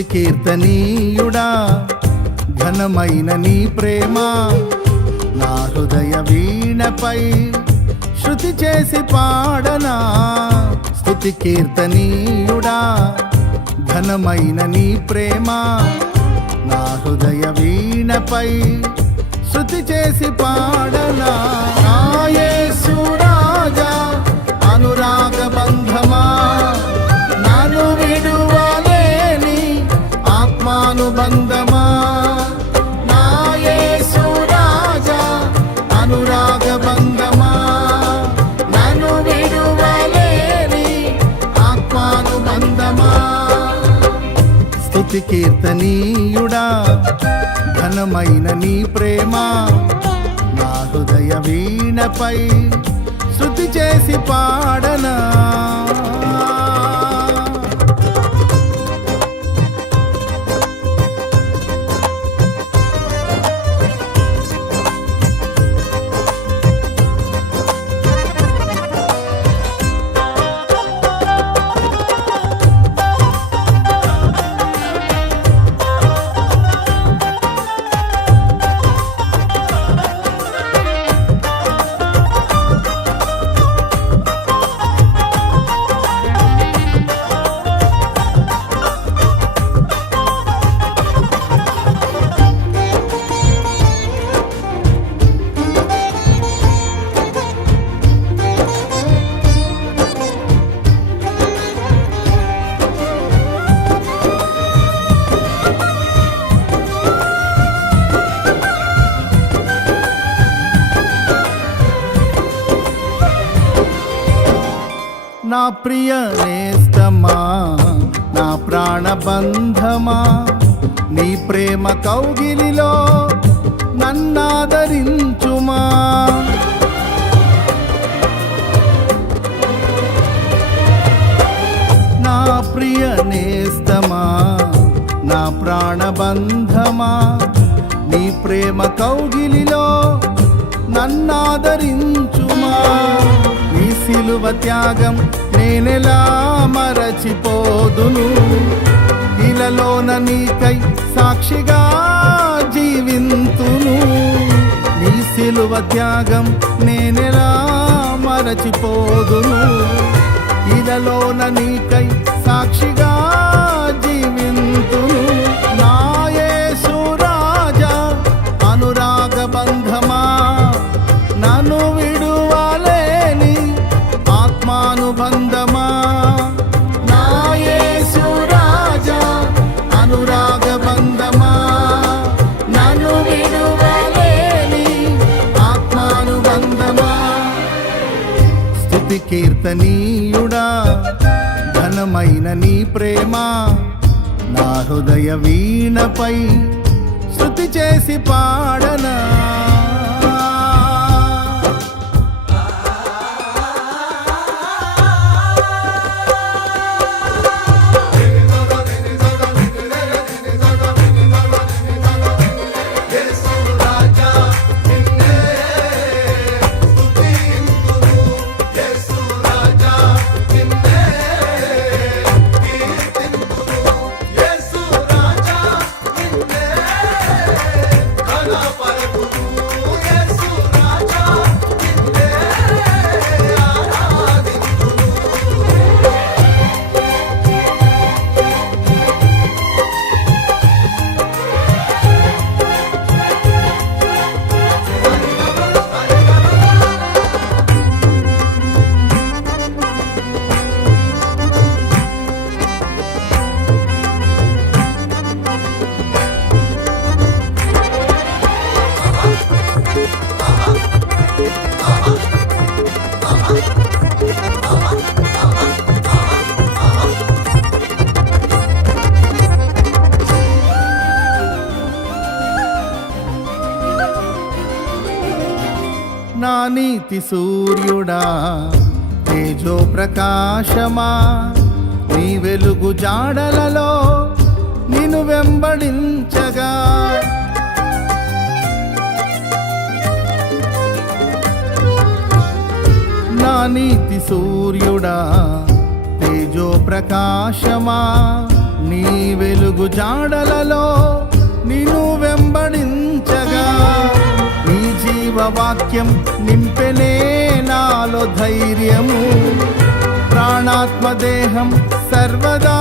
స్తుతి కీర్తనీయుడా ఘనమైన నీ ప్రేమ నా హృదయ వీణపై శృతి చేసి పాడనా. స్తుతి కీర్తనీయుడా ఘనమైన నీ ప్రేమ నా హృదయ వీణపై శృతి చేసి పాడనా. నా యేసు రాజా అనురాగ బంధమా నన్ను విడువలేని ఆత్మానుబంధమా. నా యేసు రాజా అనురాగ బంధమా నన్ను విడువలేని ఆత్మానుబంధమా. స్తుతి కీర్తనీయుడా ఘనమైన నీ ప్రేమ నా హృదయ వీణపై శృతి చేసి పాడనా. నా ప్రియ నేస్తమా నా ప్రాణబంధమా నీ ప్రేమ కౌగిలిలో నన్నాదరించుమా. నా ప్రియ నేస్తమా నా ప్రాణబంధమా నీ ప్రేమ కౌగిలిలో నన్నాదరించుమా. నీ సిలువ త్యాగం నేనెలా మరచిపోదును, ఇలలోన నీకై సాక్షిగా జీవింతును. నీ సిలువ త్యాగం నేనెలా మరచిపోదును, ఇలలోన నీకై సాక్షిగా జీవింతును. నా యేసు రాజా అనురాగ బంధమా నన్ను విడువలేని ఆత్మానుబంధమా. నా యేసు రాజా అనురాగ బంధమా నన్ను విడువలేని ఆత్మానుబంధమా. స్తుతి కీర్తనీయుడా ఘనమైన నీ ప్రేమ నా హృదయ వీణపై శృతి చేసి పాడనా. నా నీతి సూర్యుడా తేజో ప్రకాశమా నీ వెలుగు జాడలలో నిన్ను వెంబడించగా. నా నీతి సూర్యుడా తేజో ప్రకాశమా నీ వెలుగు జాడలలో నిన్ను వెంబడించగా నీ జీవవాక్యం నింపెనే నాలో ధైర్యము. ప్రాణాత్మ దేహం సర్వదా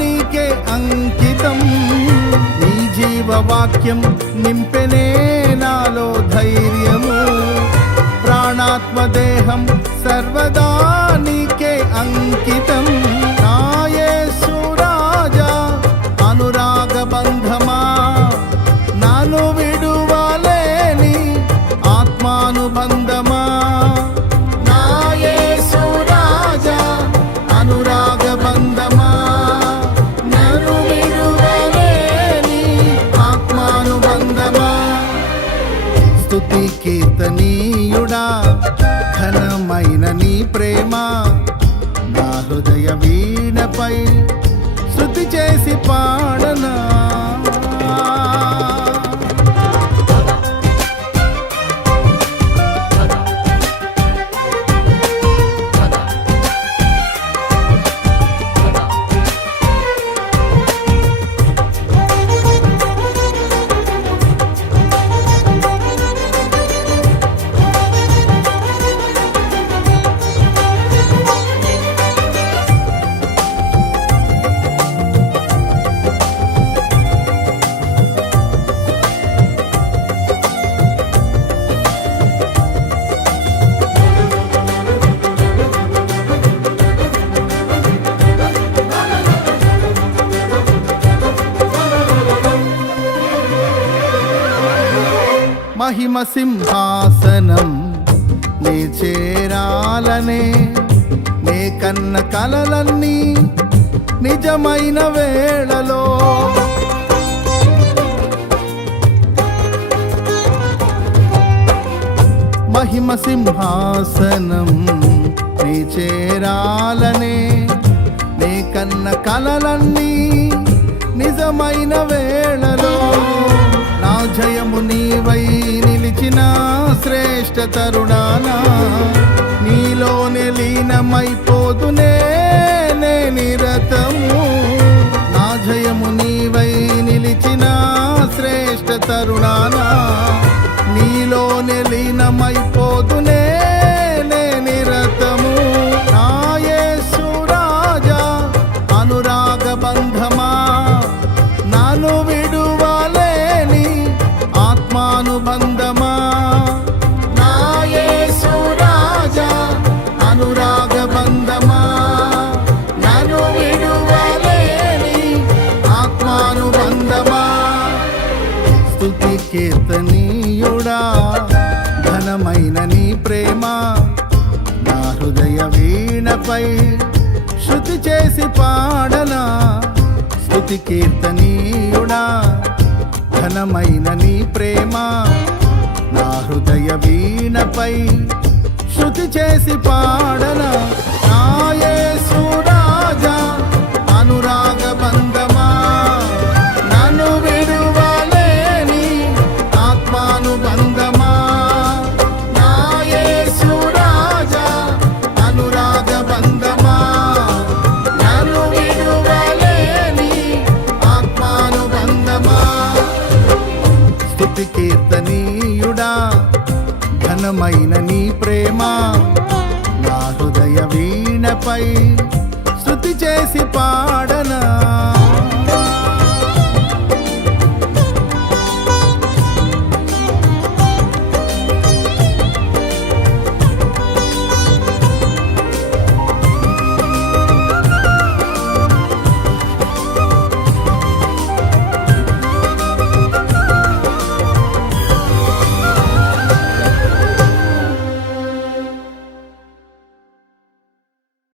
నీకే అంకితం. నీ జీవవాక్యం నింపెనే నాలో ధైర్యము. ప్రాణాత్మ దేహం సర్వదా నీకే అంకితం. నా యేసు రాజా అనురాగ బంధమా, నన్ను విడువలేని ఆత్మానుబంధమా. నా యేసు రాజా అనురాగ బంధమా, నన్ను విడువలేని ఆత్మానుబంధమా. స్తుతి కీర్తనీయుడా ఘనమైన నీ ప్రేమ నా హృదయ వీణపై శృతి చేసి పాడనా. మహిమ సింహాసనం నే చేరాలనే నే కన్న కలలన్నీ నిజమైన వేళలో. మహిమ సింహాసనం నే చేరాలనే నే కన్న కలలన్నీ నిజమైన వేళలో. నా జయము నీవై నిలిచిన శ్రేష్ఠ తరుణానా, నీలోనే లీనమైపోదునే నే నిరతము. నా జయము నీవై నిలిచిన శ్రేష్ఠ తరుణానా, నీలోనే లీనమైపోదునే నే నిరతము. నా యేసు రాజా అనురాగ బంధమా, నన్ను విడువలేని ఆత్మానుబంధమా. నా యేసు రాజా అనురాగ బంధమా, నన్ను విడువలేని ఆత్మానుబంధమా. స్తుతి కీర్తనీయుడా ఘనమైన నీ ప్రేమ నా హృదయ వీణపై శృతి చేసి పాడనా. స్తుతి కీర్తనీయుడా ఘనమైన నీ ప్రేమ నా హృదయ వీణపై శృతి చేసి పాడనా. నా యేసు రాజా అనురాగ బంధమా, నన్ను విడువలేని ఆత్మానుబంధమా. నా యేసు రాజా అనురాగ బంధమా, నన్ను విడువలేని ఆత్మానుబంధమా. స్తుతి కీర్తనీయుడా ఘనమైన నీ ప్రేమ నా హృదయ వీణపై శృతి చేసి పాడ